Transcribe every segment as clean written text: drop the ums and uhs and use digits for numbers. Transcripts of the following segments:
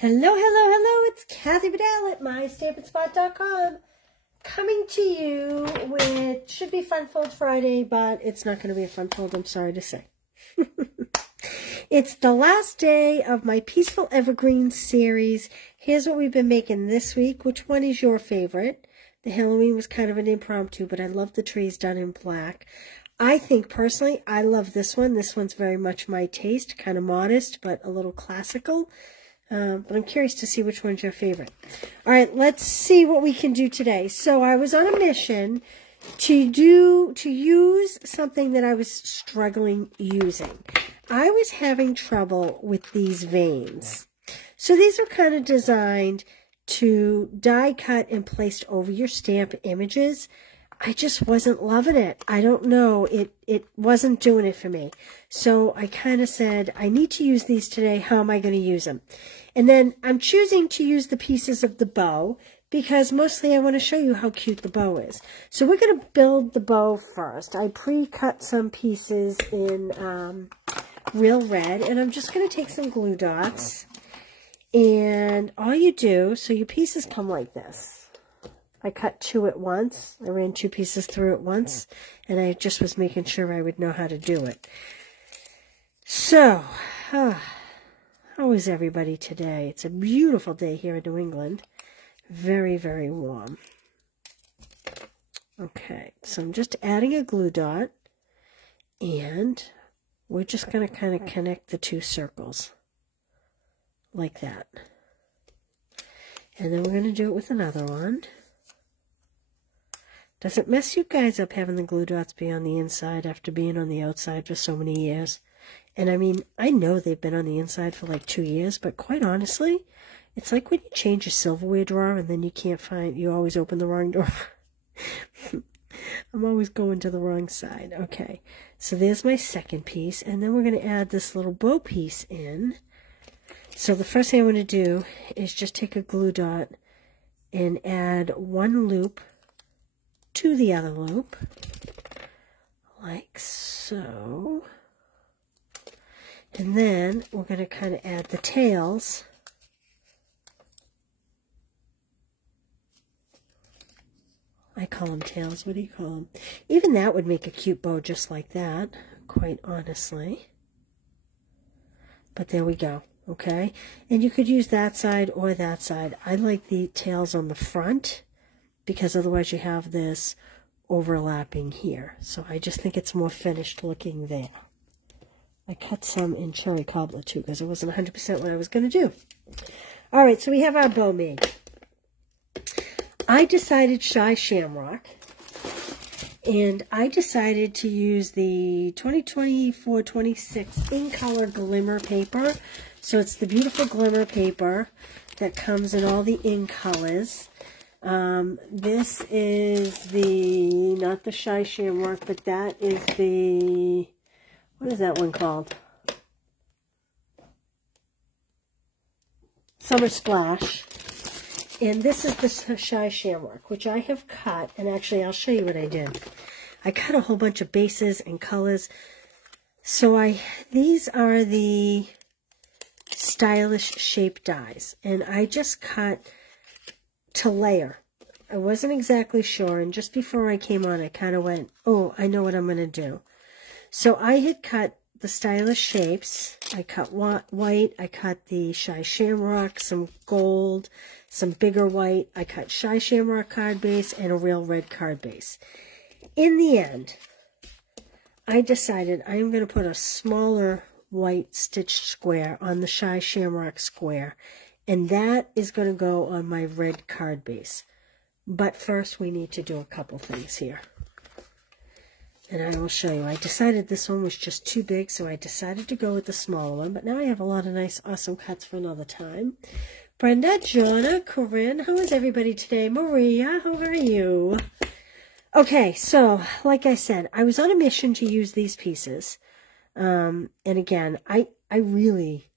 Hello, hello, hello, it's Kathy Bedell at mystampandspot.com coming to you with, should be Fun Fold Friday, but it's not going to be a fun fold, I'm sorry to say. It's the last day of my Peaceful Evergreens series. Here's what we've been making this week. Which one is your favorite? The Halloween was kind of an impromptu, but I love the trees done in black. I think, personally, I love this one. This one's very much my taste, kind of modest, but a little classical. But I'm curious to see which one's your favorite. All right, let's see what we can do today. So I was on a mission to use something that I was struggling using. I was having trouble with these veins. So these are kind of designed to die cut and placed over your stamp images. I just wasn't loving it. I don't know. It wasn't doing it for me. So I kind of said, I need to use these today. How am I going to use them? And then I'm choosing to use the pieces of the bow because mostly I want to show you how cute the bow is. So we're going to build the bow first. I pre-cut some pieces in real red, and I'm just going to take some glue dots. And all you do, so your pieces come like this. I cut two at once. I ran two pieces through at once, and I just was making sure I would know how to do it. So, how is everybody today? It's a beautiful day here in New England. Very, very warm. Okay, so I'm just adding a glue dot, and we're just going to kind of connect the two circles like that. And then we're going to do it with another one. Does it mess you guys up having the glue dots be on the inside after being on the outside for so many years? And I mean, I know they've been on the inside for like 2 years, but quite honestly, it's like when you change your silverware drawer and then you can't find, you always open the wrong drawer. I'm always going to the wrong side. Okay, so there's my second piece, and then we're going to add this little bow piece in. So the first thing I want to do is just take a glue dot and add one loop to the other loop, like so. And then we're going to kind of add the tails. I call them tails. What do you call them? Even that would make a cute bow just like that, quite honestly. But there we go. Okay? And you could use that side or that side. I like the tails on the front, because otherwise you have this overlapping here. So I just think it's more finished looking there. I cut some in cherry cobbler too, because it wasn't 100% what I was going to do. All right, so we have our bow made. I decided Shy Shamrock, and I decided to use the 2024-26 in color glimmer paper. So it's the beautiful glimmer paper that comes in all the in colors. This is the, not the Shy Shamrock, but that is the, what is that one called? Summer Splash. And this is the Shy Shamrock, which I have cut, and actually I'll show you what I did. I cut a whole bunch of bases and colors. So these are the stylish shape dies, and I just cut to layer. I wasn't exactly sure, and just before I came on, I kind of went, oh, I know what I'm going to do. So I had cut the stylish shapes. I cut white, I cut the Shy Shamrock, some gold, some bigger white. I cut Shy Shamrock card base and a real red card base. In the end, I decided I am going to put a smaller white stitched square on the Shy Shamrock square, and that is going to go on my red card base. But first we need to do a couple things here. And I will show you. I decided this one was just too big, so I decided to go with the smaller one. But now I have a lot of nice, awesome cuts for another time. Brenda, Jonna, Corinne, how is everybody today? Maria, how are you? Okay, so like I said, I was on a mission to use these pieces. And again, I really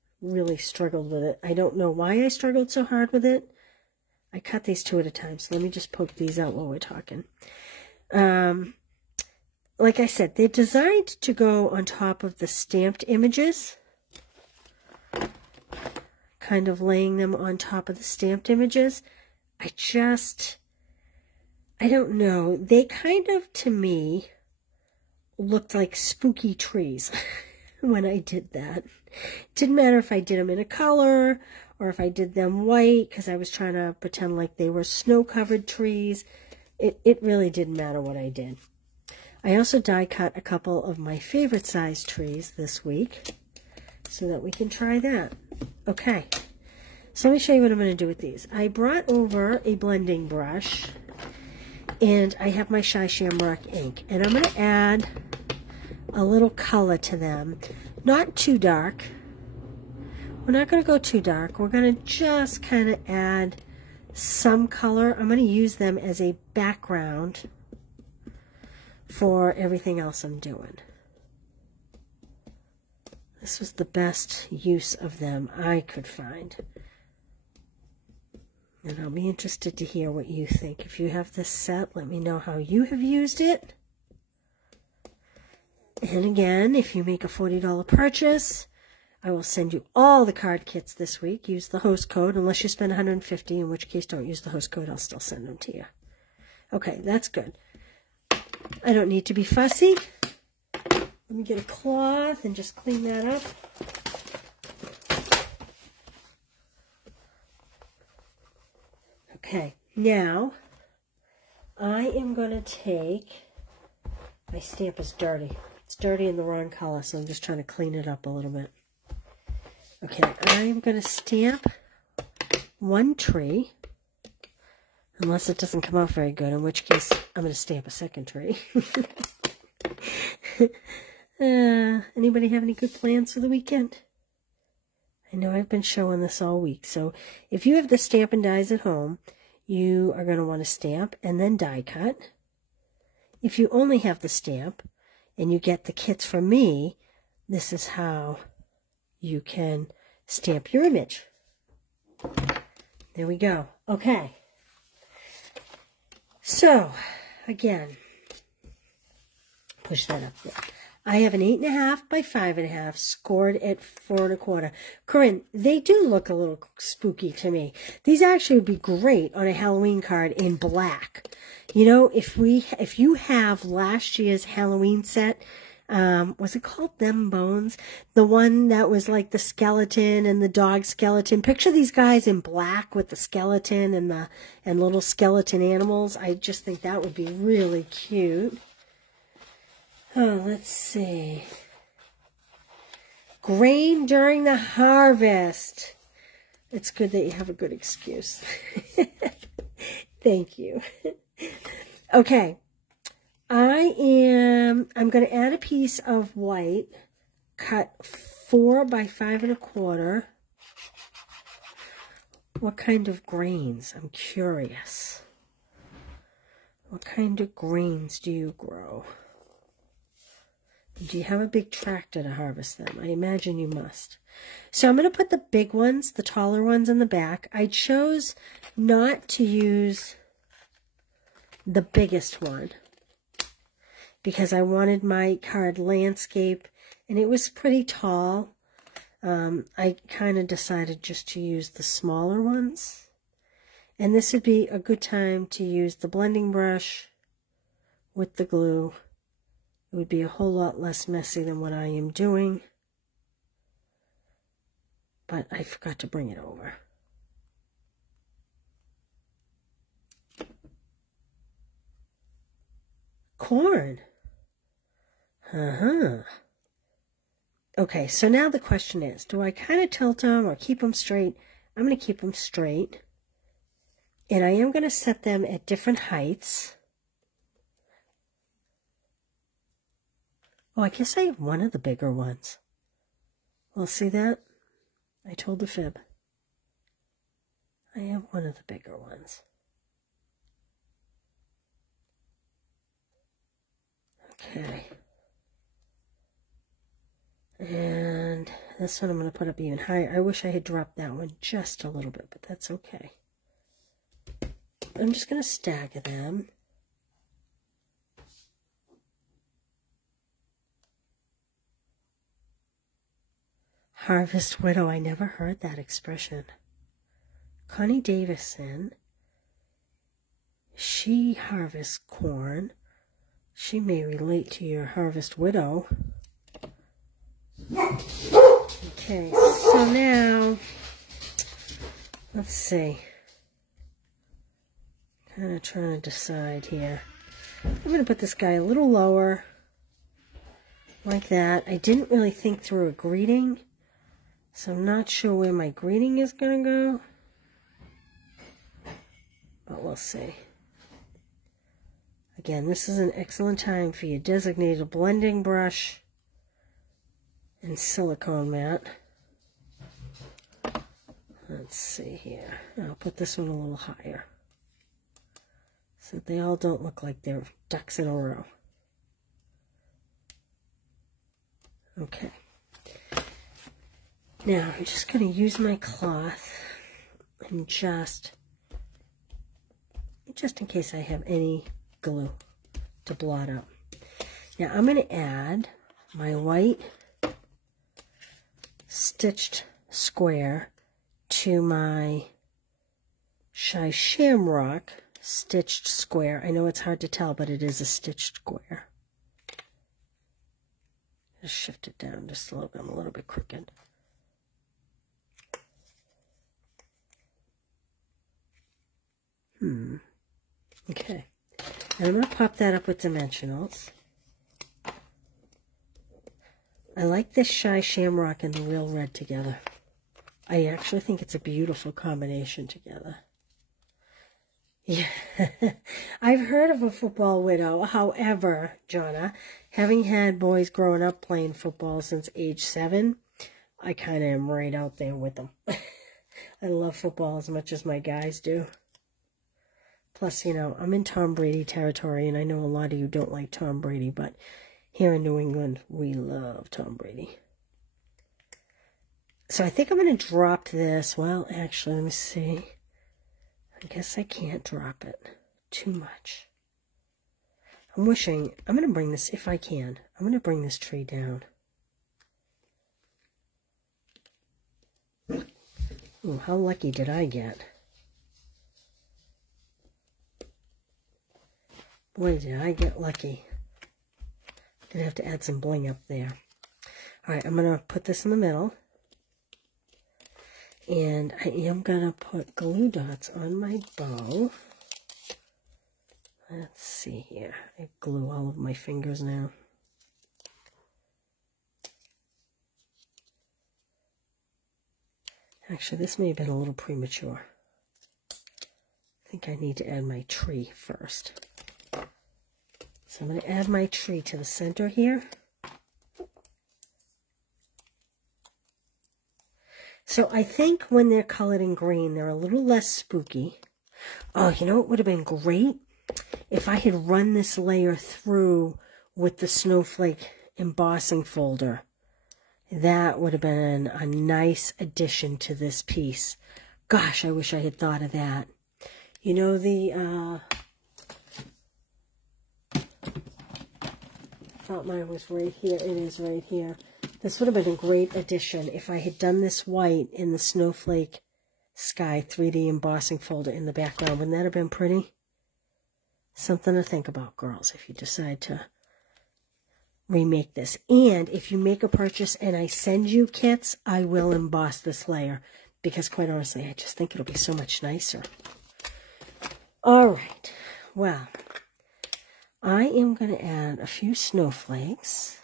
struggled with it. I don't know why I struggled so hard with it. I cut these two at a time, so let me just poke these out while we're talking. Like I said, they're designed to go on top of the stamped images. kind of laying them on top of the stamped images. I don't know. They kind of, to me, looked like spooky trees when I did that. It didn't matter if I did them in a color or if I did them white, because I was trying to pretend like they were snow-covered trees. It really didn't matter what I did. I also die cut a couple of my favorite size trees this week so that we can try that. Okay, so let me show you what I'm going to do with these. I brought over a blending brush, and I have my Shy Shamrock ink, and I'm going to add a little color to them. Not too dark. We're not going to go too dark. We're going to just kind of add some color. I'm going to use them as a background for everything else I'm doing. This was the best use of them I could find. And I'll be interested to hear what you think. If you have this set, let me know how you have used it. And again, if you make a $40 purchase, I will send you all the card kits this week. Use the host code, unless you spend $150, in which case don't use the host code. I'll still send them to you. Okay, that's good. I don't need to be fussy. Let me get a cloth and just clean that up. Okay, now I am going to take, my stamp is dirty. It's dirty in the wrong color, so I'm just trying to clean it up a little bit. Okay, I'm going to stamp one tree, unless it doesn't come out very good, in which case I'm going to stamp a second tree. Anybody have any good plans for the weekend? I know I've been showing this all week, so if you have the stamp and dies at home, you are going to want to stamp and then die cut. If you only have the stamp and you get the kits from me, this is how you can stamp your image. There we go. Okay. So, again, push that up there. I have an 8.5 by 5.5 scored at 4 1/4. Corinne, they do look a little spooky to me. These actually would be great on a Halloween card in black. You know, if you have last year's Halloween set, was it called Them Bones? The one that was like the skeleton and the dog skeleton. Picture these guys in black with the skeleton and little skeleton animals. I just think that would be really cute. Oh, let's see. Grain during the harvest. It's good that you have a good excuse. Thank you. Okay. I'm going to add a piece of white, cut 4 by 5 1/4. What kind of grains? I'm curious. What kind of grains do you grow? Do you have a big tractor to harvest them? I imagine you must. So I'm going to put the big ones, the taller ones in the back. I chose not to use the biggest one because I wanted my card landscape, and it was pretty tall. I kind of decided just to use the smaller ones. And this would be a good time to use the blending brush with the glue. It would be a whole lot less messy than what I am doing. But I forgot to bring it over. Corn. Okay, so now the question is, do I kind of tilt them or keep them straight? I'm going to keep them straight. And I am going to set them at different heights. Oh, I guess I have one of the bigger ones. Well, see that? I told a fib. I have one of the bigger ones. Okay. And this one I'm going to put up even higher. I wish I had dropped that one just a little bit, but that's okay. I'm just going to stagger them. Harvest widow. I never heard that expression. Connie Davison. She harvests corn. She may relate to your harvest widow. Okay, so now, let's see. Kind of trying to decide here. I'm going to put this guy a little lower, like that. I didn't really think through a greeting, so I'm not sure where my greeting is going to go. But we'll see. Again, this is an excellent time for your designated blending brush and silicone mat. Let's see here. I'll put this one a little higher so that they all don't look like they're ducks in a row. Okay. Now, I'm just going to use my cloth and just in case I have any glue to blot out. Now, I'm going to add my white stitched square to my Shy Shamrock stitched square. I know it's hard to tell, but it is a stitched square. Just shift it down just a little bit. I'm a little bit crooked. Okay. And I'm going to pop that up with dimensionals. I like this Shy Shamrock and the Real Red together. I actually think it's a beautiful combination together. Yeah, I've heard of a football widow. However, Jonna, having had boys growing up playing football since age 7, I kind of am right out there with them. I love football as much as my guys do. Plus, you know, I'm in Tom Brady territory, and I know a lot of you don't like Tom Brady, but here in New England, we love Tom Brady. So I think I'm going to drop this. Well, actually, let me see. I guess I can't drop it too much. I'm going to bring this, if I can, I'm going to bring this tree down. Ooh, how lucky did I get? Boy, did I get lucky. Gonna have to add some bling up there. Alright, I'm gonna put this in the middle. And I am gonna put glue dots on my bow. Let's see here. I glue all of my fingers now. Actually, this may have been a little premature. I think I need to add my tree first. So I'm going to add my tree to the center here. So I think when they're colored in green, they're a little less spooky. Oh, you know what would have been great? If I had run this layer through with the snowflake embossing folder. That would have been a nice addition to this piece. Gosh, I wish I had thought of that. You know, I thought mine was right here. It is right here. This would have been a great addition if I had done this white in the Snowflake Sky 3D embossing folder in the background. Wouldn't that have been pretty? Something to think about, girls, if you decide to remake this. And if you make a purchase and I send you kits, I will emboss this layer because, quite honestly, I just think it'll be so much nicer. All right. Well, I am going to add a few snowflakes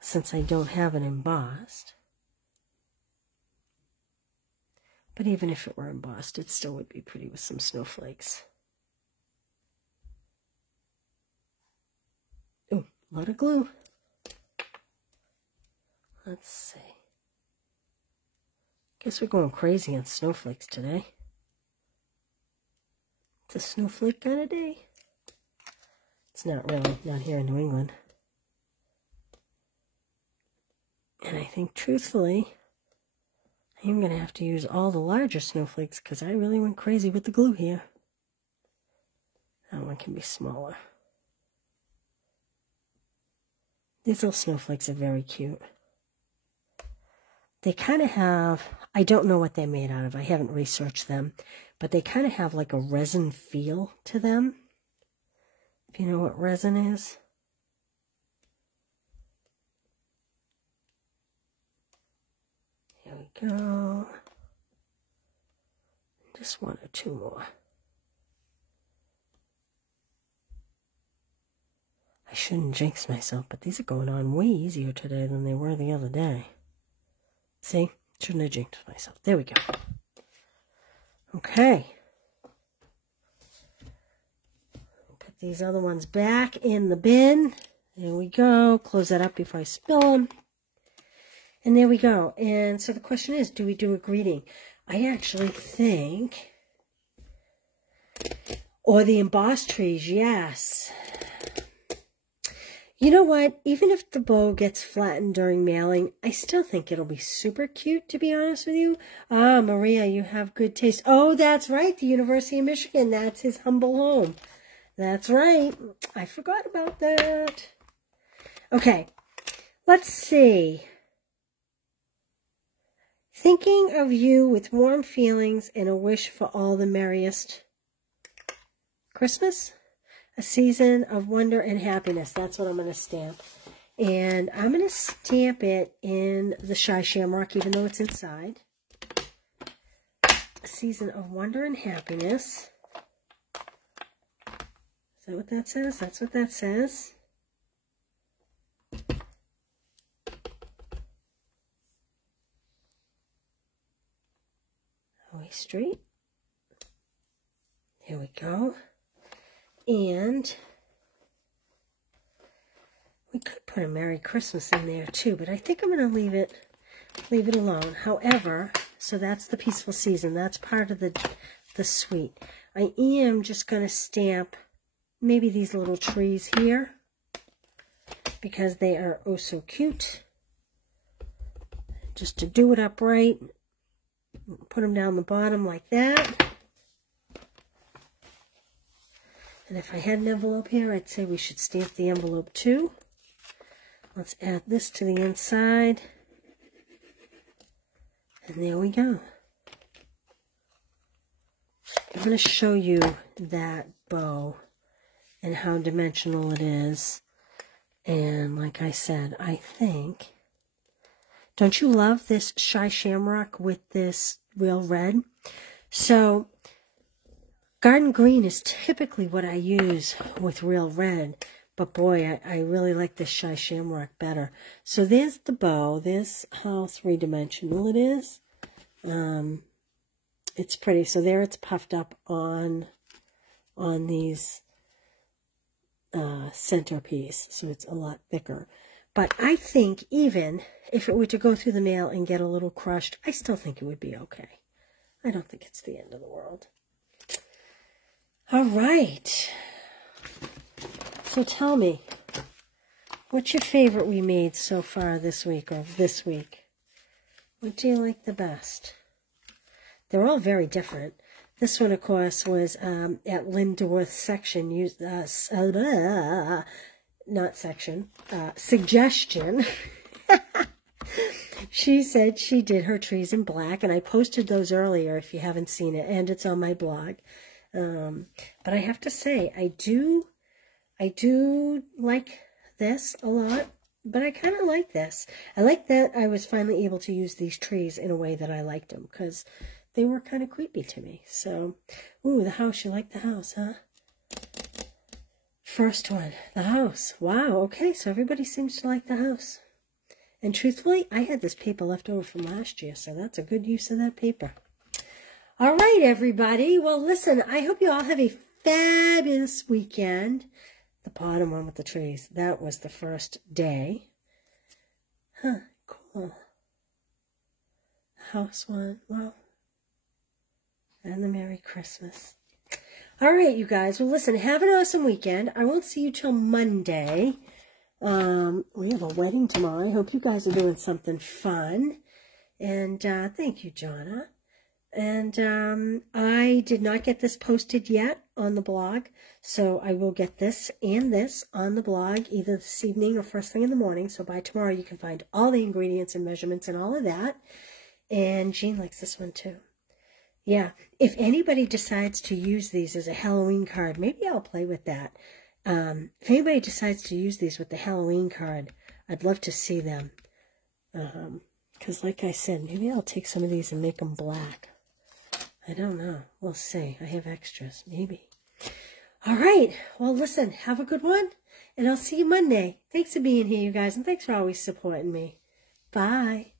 since I don't have it embossed. But even if it were embossed, it still would be pretty with some snowflakes. Oh, a lot of glue. Let's see. Guess we're going crazy on snowflakes today. It's a snowflake kind of day. It's not really, not here in New England. And I think, truthfully, I am going to have to use all the larger snowflakes because I really went crazy with the glue here. That one can be smaller. These little snowflakes are very cute. They kind of have, I don't know what they're made out of. I haven't researched them. But they kind of have like a resin feel to them. If you know what resin is. Here we go. Just one or two more. I shouldn't jinx myself, but these are going on way easier today than they were the other day. See? Shouldn't have jinxed myself. There we go. Okay. Put these other ones back in the bin. There we go. Close that up before I spill them. And there we go. And so the question is, do we do a greeting? I actually think, or the embossed trees, yes. You know what? Even if the bow gets flattened during mailing, I still think it'll be super cute, to be honest with you. Ah, Maria, you have good taste. Oh, that's right. The University of Michigan. That's his humble home. That's right. I forgot about that. Okay. Let's see. Thinking of you with warm feelings and a wish for all the merriest. Christmas? A season of wonder and happiness. That's what I'm going to stamp. And I'm going to stamp it in the Shy Shamrock, even though it's inside. A season of wonder and happiness. Is that what that says? That's what that says. Away straight. There we go. And we could put a Merry Christmas in there too, but I think I'm going to leave it alone. However, so that's the peaceful season. That's part of the suite. I am just going to stamp maybe these little trees here because they are oh so cute. Just to do it upright, put them down the bottom like that. And if I had an envelope here, I'd say we should stamp the envelope too. Let's add this to the inside. And there we go. I'm going to show you that bow and how dimensional it is. And like I said, I think... Don't you love this Shy Shamrock with this real red? So... Garden green is typically what I use with real red, but boy, I really like this Shy Shamrock better. So there's the bow. There's how three-dimensional it is. It's pretty. So there it's puffed up on these centerpiece, so it's a lot thicker. But I think even if it were to go through the mail and get a little crushed, I still think it would be okay. I don't think it's the end of the world. All right. So tell me, what's your favorite we made so far this week or this week? What do you like the best? They're all very different. This one, of course, was at Lindorth's section, suggestion. She said she did her trees in black, and I posted those earlier if you haven't seen it, and it's on my blog. But I have to say, I do like this a lot, but I kind of like this. I like that I was finally able to use these trees in a way that I liked them, because they were kind of creepy to me. So, ooh, the house. You like the house, huh? First one, the house. Wow, okay, so everybody seems to like the house. And truthfully, I had this paper left over from last year, so that's a good use of that paper. All right, everybody. Well, listen, I hope you all have a fabulous weekend. The bottom one with the trees, that was the first day. Huh, cool. House one, well, and the Merry Christmas. All right, you guys. Well, listen, have an awesome weekend. I won't see you till Monday. We have a wedding tomorrow. I hope you guys are doing something fun. And thank you, Jonna. And I did not get this posted yet on the blog, so I will get this and this on the blog either this evening or first thing in the morning. So by tomorrow you can find all the ingredients and measurements and all of that. And Jean likes this one too. Yeah, if anybody decides to use these as a Halloween card, maybe I'll play with that. If anybody decides to use these with the Halloween card, I'd love to see them. Because like I said, maybe I'll take some of these and make them black. I don't know. We'll see. I have extras. Maybe. All right. Well, listen, have a good one. And I'll see you Monday. Thanks for being here, you guys. And thanks for always supporting me. Bye.